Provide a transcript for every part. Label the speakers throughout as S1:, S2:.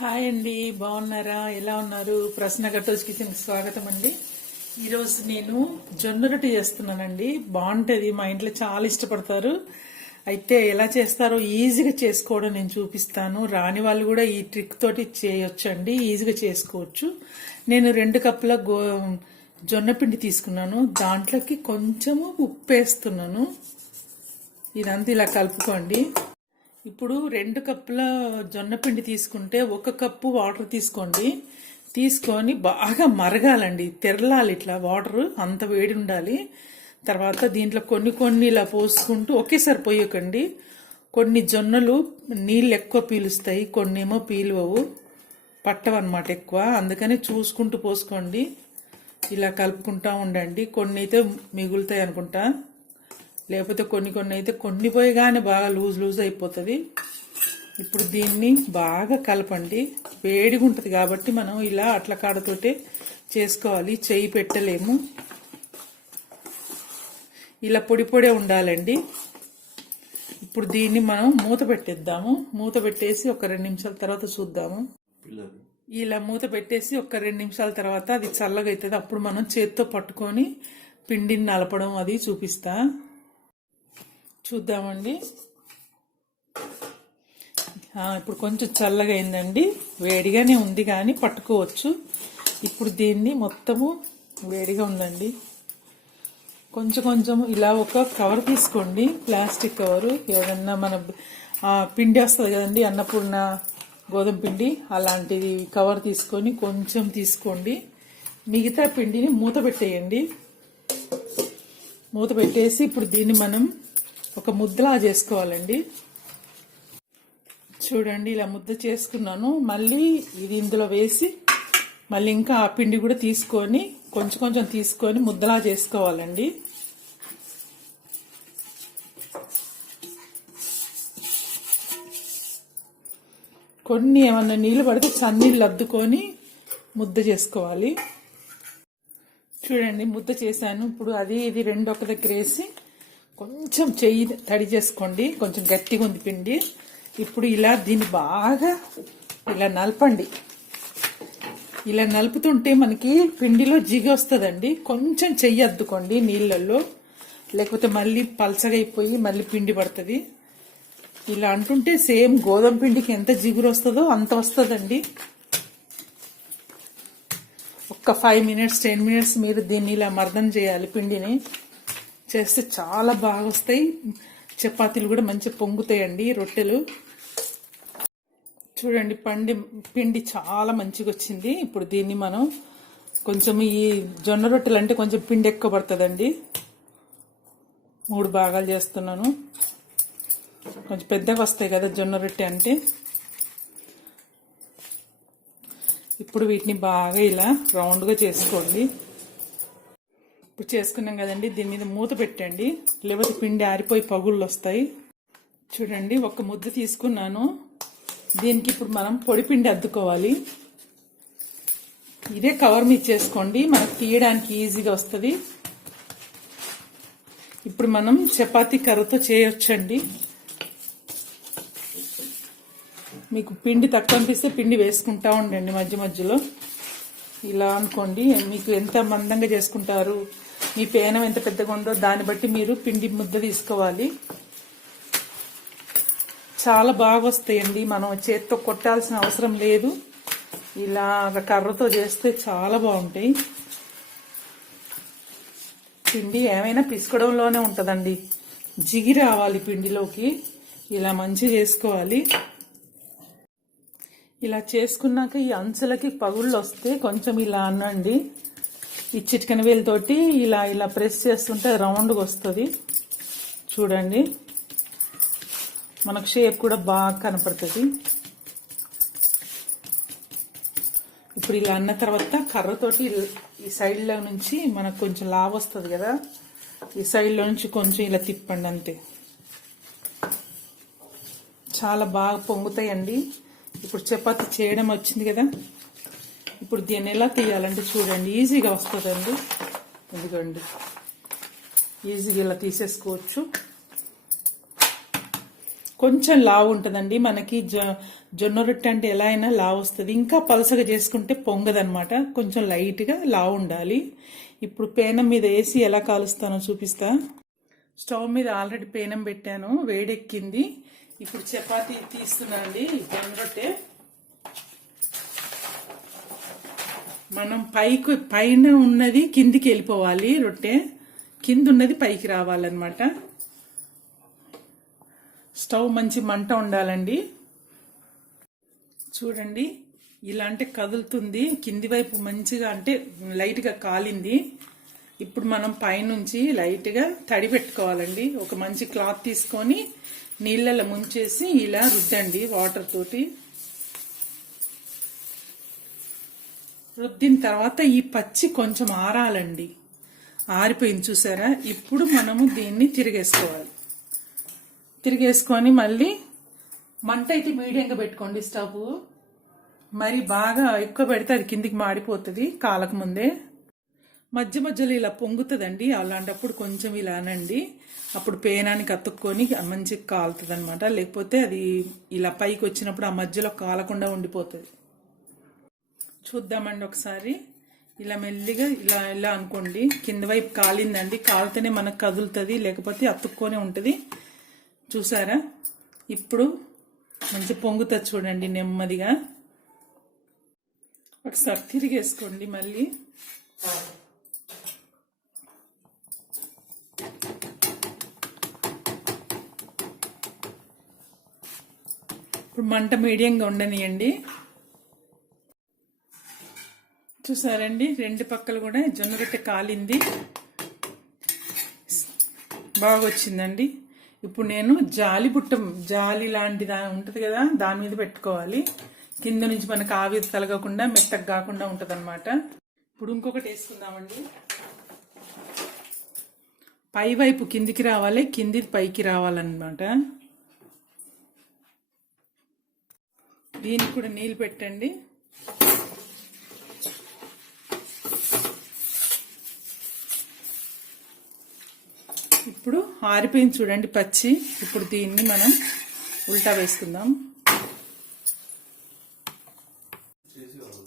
S1: Hi అండి బాగున్నారా? ఎలా ఉన్నారు? ప్రశ్న గట్టోజ్ కిచెన్ స్వాగతం అండి. ఈరోజు నేను జొన్న రొట్టె చేస్తున్నానండి. బాగుంటుంది మా ఇంట్లో చాలా ఇష్టపడతారు. అయితే ఎలా చేస్తారో ఈజీగా చేసుకోవడం నేను చూపిస్తాను. రాని వాళ్ళు కూడా ఈ ట్రిక్ తోటి చేయొచ్చండి ఈజీగా చేసుకోవచ్చు. నేను రెండు కప్పుల గో జొన్న పిండి తీసుకున్నాను. దాంట్లోకి కొంచెము ఉప్పు వేస్తున్నాను. ఇదంతా ఇలా కలుపుకోండి. ఇప్పుడు రెండు కప్పుల జొన్న పిండి తీసుకుంటే ఒక కప్పు వాటర్ తీసుకోండి. తీసుకొని బాగా మరగాలండి. తెరలాలి ఇట్లా వాటర్ అంత వేడి ఉండాలి. తర్వాత దీంట్లో కొన్ని కొన్ని ఇలా పోసుకుంటూ ఒకేసారి పోయకండి. కొన్ని జొన్నలు నీళ్ళు ఎక్కువ పీలుస్తాయి కొన్ని ఏమో పీలువవు. పట్టవన్నమాట ఎక్కువ. అందుకని చూసుకుంటూ పోసుకోండి. ఇలా కలుపుకుంటా ఉండండి. కొన్ని అయితే మిగులుతాయి అనుకుంటా. లేకపోతే కొన్ని కొన్ని అయితే కొన్ని పోయగానే బాగా లూజ్ లూజ్ అయిపోతుంది. ఇప్పుడు దీన్ని బాగా కలపండి. వేడిగా ఉంటుంది కాబట్టి మనం ఇలా అట్ల కాడతోటే చేసుకోవాలి. చెయ్యి పెట్టలేము. ఇలా పొడి పొడే ఉండాలండి. ఇప్పుడు దీన్ని మనం మూత పెట్టేద్దాము. మూత పెట్టేసి ఒక రెండు నిమిషాల తర్వాత చూద్దాము. ఇలా మూత పెట్టేసి ఒక రెండు నిమిషాల తర్వాత అది చల్లగా అవుతుంది అప్పుడు మనం చేత్తో పట్టుకొని పిండిని నలపడం అది చూపిస్తా. చూద్దామండి. ఇప్పుడు కొంచెం చల్లగా అయిందండి. వేడిగానే ఉంది కానీ పట్టుకోవచ్చు. ఇప్పుడు దీన్ని మొత్తము వేడిగా ఉందండి. కొంచెం కొంచెం ఇలా ఒక కవర్ తీసుకోండి. Plastic cover. ఏదన్నా మన పిండి వస్తుంది కదండి అన్నపూర్ణ గోధుమ పిండి అలాంటిది కవర్ తీసుకొని కొంచెం తీసుకోండి. మిగతా పిండిని మూత పెట్టేయండి. మూత పెట్టేసి ఇప్పుడు దీన్ని మనం ఒక ముద్దలా చేసుకోవాలండి. చూడండి ఇలా ముద్ద చేసుకున్నాను. మళ్ళీ ఇది ఇందులో వేసి మళ్ళీ ఇంకా ఆ పిండి కూడా తీసుకొని కొంచెం కొంచెం తీసుకొని ముద్దలా చేసుకోవాలండి. కొన్ని ఏమన్నా నీళ్ళు పడితే చన్నీళ్ళు అద్దుకొని ముద్ద చేసుకోవాలి. చూడండి ముద్ద చేశాను. ఇప్పుడు అది ఇది రెండు ఒక దగ్గర వేసి కొంచెం చెయ్యి తడి చేసుకోండి కొంచెం గట్టిగా ఉంది పిండి. ఇప్పుడు ఇలా దీన్ని బాగా ఇలా నలపండి. ఇలా నలుపుతుంటే మనకి పిండిలో జిగి వస్తుందండి. కొంచెం చెయ్యి అద్దుకోండి నీళ్ళల్లో. లేకపోతే మళ్ళీ పలచగా అయిపోయి మళ్ళీ పిండి పడుతుంది. ఇలా అంటుంటే సేమ్ గోధుమ పిండికి ఎంత జిగురు వస్తుందో అంత వస్తుందండి. ఒక్క ఫైవ్ మినిట్స్ టెన్ మినిట్స్ మీరు దీన్ని ఇలా మర్దం చేయాలి పిండిని. చేస్తే చాలా బాగా వస్తాయి చపాతీలు కూడా మంచి పొంగుతాయండి రొట్టెలు. చూడండి పండి పిండి చాలా మంచిగా వచ్చింది ఇప్పుడు దీన్ని మనం కొంచెం ఈ జొన్న రొట్టెలు అంటే కొంచెం పిండి ఎక్కువ పడుతుందండి. మూడు భాగాలు చేస్తున్నాను. కొంచెం పెద్దగా వస్తాయి కదా జొన్న రొట్టె అంటే. ఇప్పుడు వీటిని బాగా ఇలా రౌండ్గా చేసుకోండి. ఇప్పుడు చేసుకున్నాం కదండి. దీని మీద మూత పెట్టండి. లేకపోతే పిండి ఆరిపోయి పగుళ్ళు వస్తాయి. చూడండి ఒక ముద్ద తీసుకున్నాను. దీనికి ఇప్పుడు మనం పొడి పిండి అద్దుకోవాలి. ఇదే కవర్ మీద చేసుకోండి. మనకు తీయడానికి ఈజీగా వస్తుంది. ఇప్పుడు మనం చపాతీ కర్రతో చేయొచ్చండి. మీకు పిండి తక్కువ అనిపిస్తే పిండి వేసుకుంటా ఉండండి మధ్య మధ్యలో. ఇలా అనుకోండి మీకు ఎంత మందంగా చేసుకుంటారు మీ పేనం ఎంత పెద్దగా ఉందో దాన్ని బట్టి మీరు పిండి ముద్ద తీసుకోవాలి. చాలా బాగా వస్తాయండి. మనం చేత్తో కొట్టాల్సిన అవసరం లేదు. ఇలా కర్రతో చేస్తే చాలా బాగుంటాయి. పిండి ఏమైనా పిసుకోవడంలోనే ఉంటుందండి. జిగి రావాలి పిండిలోకి. ఇలా మంచిగా చేసుకోవాలి. ఇలా చేసుకున్నాక ఈ అంచులకి పగుళ్ళు వస్తే కొంచెం ఇలా అనండి ఈ చిటికెన వేలుతోటి ఇలా ఇలా ప్రెస్ చేస్తుంటే రౌండ్గా వస్తుంది. చూడండి. మనకు షేప్ కూడా బాగా కనపడుతుంది. ఇప్పుడు ఇలా అన్న తర్వాత కర్రతోటి ఈ సైడ్లో నుంచి మనకు కొంచెం లావ్ వస్తుంది కదా. ఈ సైడ్లో నుంచి కొంచెం ఇలా తిప్పండి అంతే. చాలా బాగా పొంగుతాయండి. ఇప్పుడు చపాతి చేయడం వచ్చింది కదా. ఇప్పుడు దీన్ని ఎలా తీయాలంటే చూడండి. ఈజీగా వస్తుందండి. ఎందుకండి ఈజీగా ఇలా తీసేసుకోవచ్చు. కొంచెం లావు ఉంటుందండి. మనకి జొన్న రొట్టె అంటే ఎలా అయినా లావు వస్తుంది. ఇంకా పలసగా చేసుకుంటే పొంగదనమాట కొంచెం లైట్గా లావు ఉండాలి. ఇప్పుడు పేనం మీద వేసి ఎలా కాలుస్తానో చూపిస్తా. స్టవ్ మీద ఆల్రెడీ పేనం పెట్టాను. వేడెక్కింది. ఇప్పుడు చపాతీ తీస్తున్నానండి. జొన్న రొట్టె. మనం పైకి పైన ఉన్నది కిందికి వెళ్ళిపోవాలి రొట్టె. కింద ఉన్నది పైకి రావాలన్నమాట. స్టవ్ మంచి మంట ఉండాలండి. చూడండి ఇలా అంటే కదులుతుంది. కింది వైపు మంచిగా అంటే లైట్గా కాలింది. ఇప్పుడు మనం పైనుంచి లైట్గా తడి పెట్టుకోవాలండి. ఒక మంచి క్లాత్ తీసుకొని నీళ్ళలో ముంచేసి ఇలా రుద్దండి వాటర్ తోటి. రుద్దిన తర్వాత ఈ పచ్చి కొంచెం ఆరాలండి. ఆరిపోయింది చూసారా? ఇప్పుడు మనము దీన్ని తిరిగేసుకోవాలి. తిరిగేసుకొని మళ్ళీ మంట అయితే మీడియంగా పెట్టుకోండి స్టవ్ మరి బాగా ఎక్కువ పెడితే అది కిందికి మాడిపోతుంది కాలక ముందే. మధ్య మధ్యలో ఇలా పొంగుతుందండి. అలాంటప్పుడు కొంచెం ఇలా అనండి. అప్పుడు పేనానికి అతుక్కొని మంచిగా కాలుతుంది అనమాట లేకపోతే అది ఇలా పైకి వచ్చినప్పుడు ఆ మధ్యలో కాలకుండా ఉండిపోతుంది. చూద్దామండి ఒకసారి. ఇలా మెల్లిగా ఇలా ఇలా అనుకోండి. కింద వైపు కాలిందండి. కాలితేనే మనకు కదులుతుంది లేకపోతే అతుక్కొని ఉంటుంది. చూసారా? ఇప్పుడు మంచి పొంగుతుంది చూడండి నెమ్మదిగా. ఒకసారి తిరిగేసుకోండి మళ్ళీ. ఇప్పుడు మంట మీడియంగా ఉండనియండి. చూసారండి? రెండు పక్కలు కూడా జొన్న రొట్టె కాలింది. బాగా వచ్చిందండి ఇప్పుడు నేను జాలి బుట్ట జాలి లాంటి దా ఉంటుంది కదా దాని మీద పెట్టుకోవాలి. కింద నుంచి మనకు ఆవిరి తలగకుండా మెత్తగా కాకుండా ఉంటుంది అనమాట ఇప్పుడు ఇంకొకటి వేసుకుందామండి. పై వైపు కిందికి రావాలి కింది పైకి రావాలన్నమాట. దీనికి కూడా నీళ్ళు పెట్టండి. ఇప్పుడు ఆరిపోయింది చూడండి పచ్చి. ఇప్పుడు దీన్ని మనం ఉల్టా వేసుకుందాం.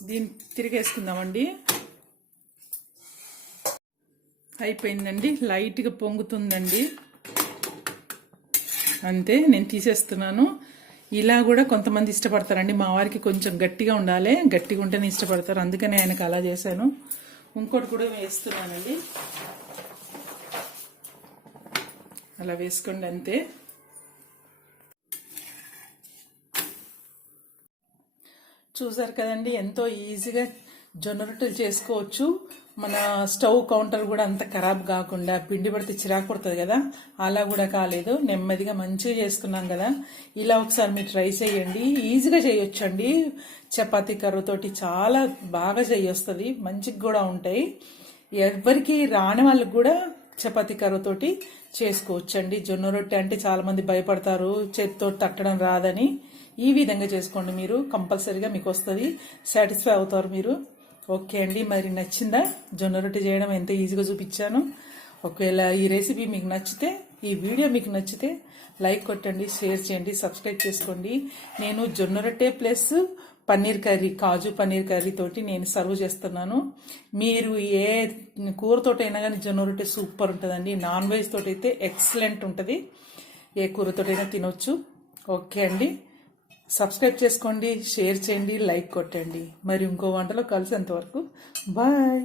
S1: దీన్ని తిరిగేసుకుందామండి. అయిపోయిందండి. లైట్గా పొంగుతుందండి. అంతే నేను తీసేస్తున్నాను. ఇలా కూడా కొంతమంది ఇష్టపడతారండి. మా వారికి కొంచెం గట్టిగా ఉండాలి. గట్టిగా ఉంటేనే ఇష్టపడతారు. అందుకని ఆయనకు అలా చేశాను. ఇంకోటి కూడా వేస్తున్నానండి. అలా వేసుకోండి అంతే. చూసారు కదండి ఎంతో ఈజీగా జొన్న రొట్టెలు చేసుకోవచ్చు. మన స్టవ్ కౌంటర్ కూడా అంత ఖరాబ్ కాకుండా పిండి పడితే చిరాకు పడుతుంది కదా అలా కూడా కాలేదు. నెమ్మదిగా మంచిగా చేసుకున్నాం కదా. ఇలా ఒకసారి మీరు ట్రై చేయండి. ఈజీగా చేయొచ్చండి. చపాతీ కర్రతోటి చాలా బాగా చేయొస్తుంది. మంచిగా కూడా ఉంటాయి. ఎవరికి రాని వాళ్ళకి కూడా చపాతీ కర్రతోటి చేసుకోవచ్చండి. జొన్న రొట్టె అంటే చాలామంది భయపడతారు చేతితో తట్టడం రాదని. ఈ విధంగా చేసుకోండి మీరు కంపల్సరీగా మీకు వస్తుంది. సాటిస్ఫై అవుతారు మీరు. ఓకే అండి మరి నచ్చిందా? జొన్న రొట్టె చేయడం ఎంత ఈజీగా చూపించాను. ఒకవేళ ఈ రెసిపీ మీకు నచ్చితే ఈ వీడియో మీకు నచ్చితే లైక్ కొట్టండి షేర్ చేయండి సబ్స్క్రైబ్ చేసుకోండి. నేను జొన్న రొట్టె ప్లస్ పన్నీర్ కర్రీ కాజు పన్నీర్ కర్రీ తోటి నేను సర్వ్ చేస్తున్నాను. మీరు ఏ కూరతోటైనా కానీ జొన్న రొట్టె సూపర్ ఉంటుందండి. నాన్ వెజ్ తోటి అయితే ఎక్సలెంట్ ఉంటుంది. ఏ కూరతోటైనా తినొచ్చు. ఓకే అండి. సబ్స్క్రైబ్ చేసుకోండి షేర్ చేయండి లైక్ కొట్టండి. మరి ఇంకో వంటలో కలిసేంతవరకు బాయ్.